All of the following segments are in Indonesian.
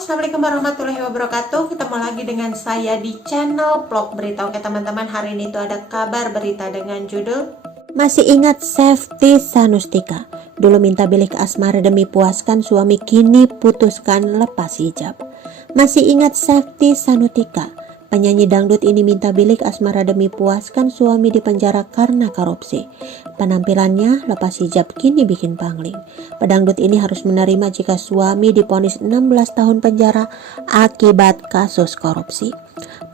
Assalamualaikum warahmatullahi wabarakatuh. Ketemu lagi dengan saya di channel vlog berita. Oke teman-teman, hari ini tuh ada kabar berita dengan judul Masih ingat Safety Sanustika? Dulu minta bilik asmara demi puaskan suami, kini putuskan lepas hijab. Masih ingat Safety Sanustika? Penyanyi dangdut ini minta bilik asmara demi puaskan suami di penjara karena korupsi. Penampilannya lepas hijab kini bikin pangling. Pedangdut ini harus menerima jika suami divonis 16 tahun penjara akibat kasus korupsi.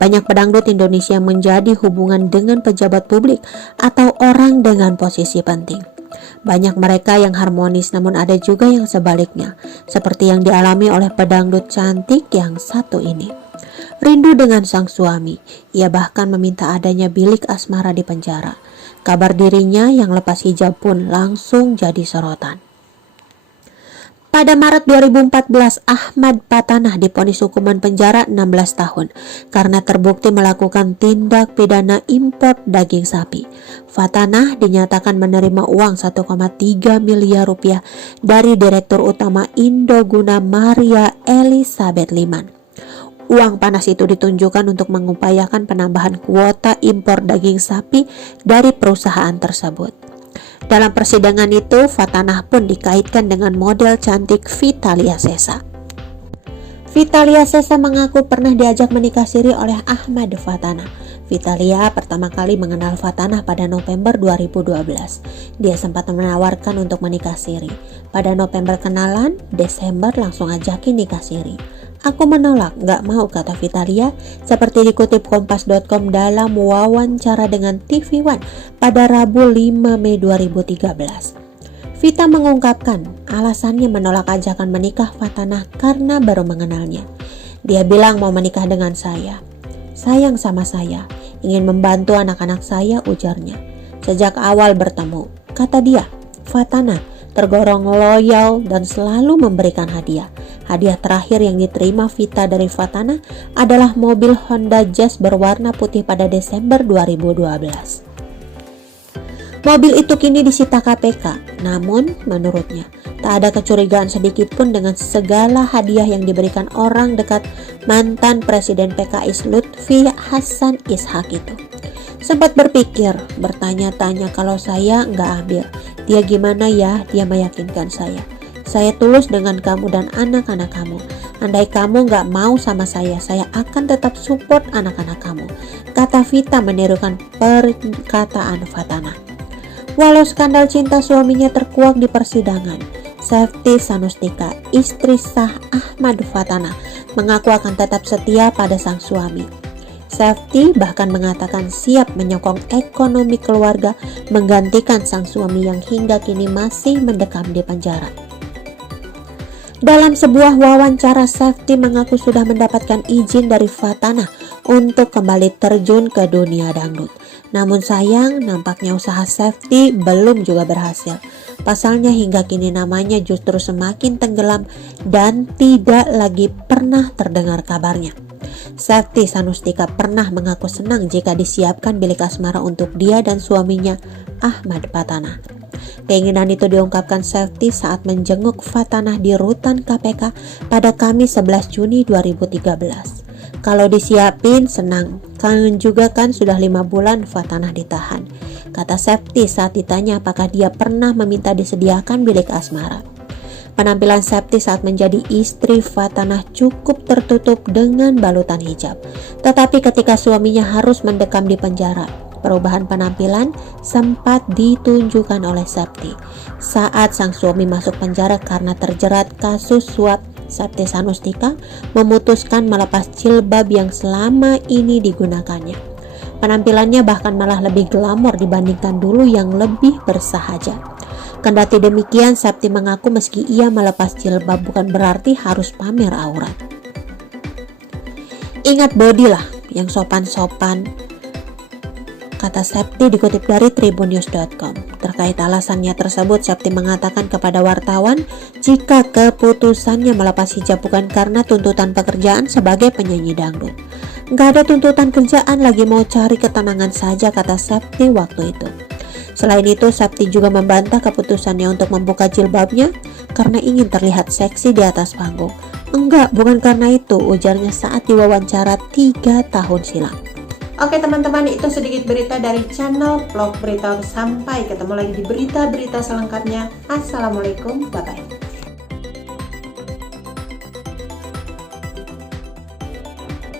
Banyak pedangdut Indonesia menjadi hubungan dengan pejabat publik atau orang dengan posisi penting. Banyak mereka yang harmonis, namun ada juga yang sebaliknya, seperti yang dialami oleh pedangdut cantik yang satu ini. Rindu dengan sang suami, ia bahkan meminta adanya bilik asmara di penjara. Kabar dirinya yang lepas hijab pun langsung jadi sorotan. Pada Maret 2014, Ahmad Fatanah divonis hukuman penjara 16 tahun karena terbukti melakukan tindak pidana impor daging sapi. Fatanah dinyatakan menerima uang 1,3 miliar rupiah dari Direktur Utama Indoguna Maria Elizabeth Liman. Uang panas itu ditunjukkan untuk mengupayakan penambahan kuota impor daging sapi dari perusahaan tersebut. Dalam persidangan itu, Fatanah pun dikaitkan dengan model cantik Vitalia Sesa. Vitalia Sesa mengaku pernah diajak menikah siri oleh Ahmad Fatanah. Vitalia pertama kali mengenal Fatanah pada November 2012. Dia sempat menawarkan untuk menikah siri. Pada November kenalan, Desember langsung ajakin nikah siri. Aku menolak, gak mau, kata Vitalia, seperti dikutip Kompas.com dalam wawancara dengan TV One pada Rabu 5 Mei 2013. Vita mengungkapkan alasannya menolak ajakan menikah Fatanah karena baru mengenalnya. Dia bilang mau menikah dengan saya. Sayang sama saya, ingin membantu anak-anak saya, ujarnya. Sejak awal bertemu, kata dia, Fatanah tergolong loyal dan selalu memberikan hadiah. Hadiah terakhir yang diterima Vita dari Fatanah adalah mobil Honda Jazz berwarna putih pada Desember 2012. Mobil itu kini disita KPK, namun menurutnya tak ada kecurigaan sedikit pun dengan segala hadiah yang diberikan orang dekat mantan Presiden PKS Lutfi Hasan Ishak itu. Sempat berpikir, bertanya-tanya kalau saya nggak ambil, dia gimana ya, dia meyakinkan saya. Saya tulus dengan kamu dan anak-anak kamu. Andai kamu gak mau sama saya akan tetap support anak-anak kamu, kata Vita menirukan perkataan Fatanah. Walau skandal cinta suaminya terkuak di persidangan, Safety Sanustika, istri sah Ahmad Fatanah, mengaku akan tetap setia pada sang suami. Safety bahkan mengatakan siap menyokong ekonomi keluarga menggantikan sang suami yang hingga kini masih mendekam di penjara. Dalam sebuah wawancara, Safety mengaku sudah mendapatkan izin dari Fatanah untuk kembali terjun ke dunia dangdut. Namun sayang, nampaknya usaha Safety belum juga berhasil. Pasalnya hingga kini namanya justru semakin tenggelam dan tidak lagi pernah terdengar kabarnya. Safety Sanustika pernah mengaku senang jika disiapkan bilik asmara untuk dia dan suaminya Ahmad Fatanah. Keinginan itu diungkapkan Safety saat menjenguk Fatanah di rutan KPK pada Kamis 11 Juni 2013. Kalau disiapin senang, kan juga kan sudah 5 bulan Fatanah ditahan, kata Safety saat ditanya apakah dia pernah meminta disediakan bilik asmara. Penampilan Safety saat menjadi istri Fatanah cukup tertutup dengan balutan hijab. Tetapi ketika suaminya harus mendekam di penjara, perubahan penampilan sempat ditunjukkan oleh Safety. Saat sang suami masuk penjara karena terjerat kasus suap, Safety Sanustika memutuskan melepas jilbab yang selama ini digunakannya. Penampilannya bahkan malah lebih glamor dibandingkan dulu yang lebih bersahaja. Kendati demikian, Safety mengaku meski ia melepas jilbab bukan berarti harus pamer aurat. Ingat body lah yang sopan-sopan, kata Safety dikutip dari tribunnews.com. Terkait alasannya tersebut, Safety mengatakan kepada wartawan jika keputusannya melepas hijab bukan karena tuntutan pekerjaan sebagai penyanyi dangdut. Gak ada tuntutan kerjaan, lagi mau cari ketenangan saja, kata Safety waktu itu. Selain itu, Safety juga membantah keputusannya untuk membuka jilbabnya karena ingin terlihat seksi di atas panggung. Enggak, bukan karena itu, ujarnya saat diwawancara 3 tahun silam. Oke teman-teman, itu sedikit berita dari channel Vlog Berita. Sampai ketemu lagi di berita-berita selengkapnya. Assalamualaikum, bye-bye.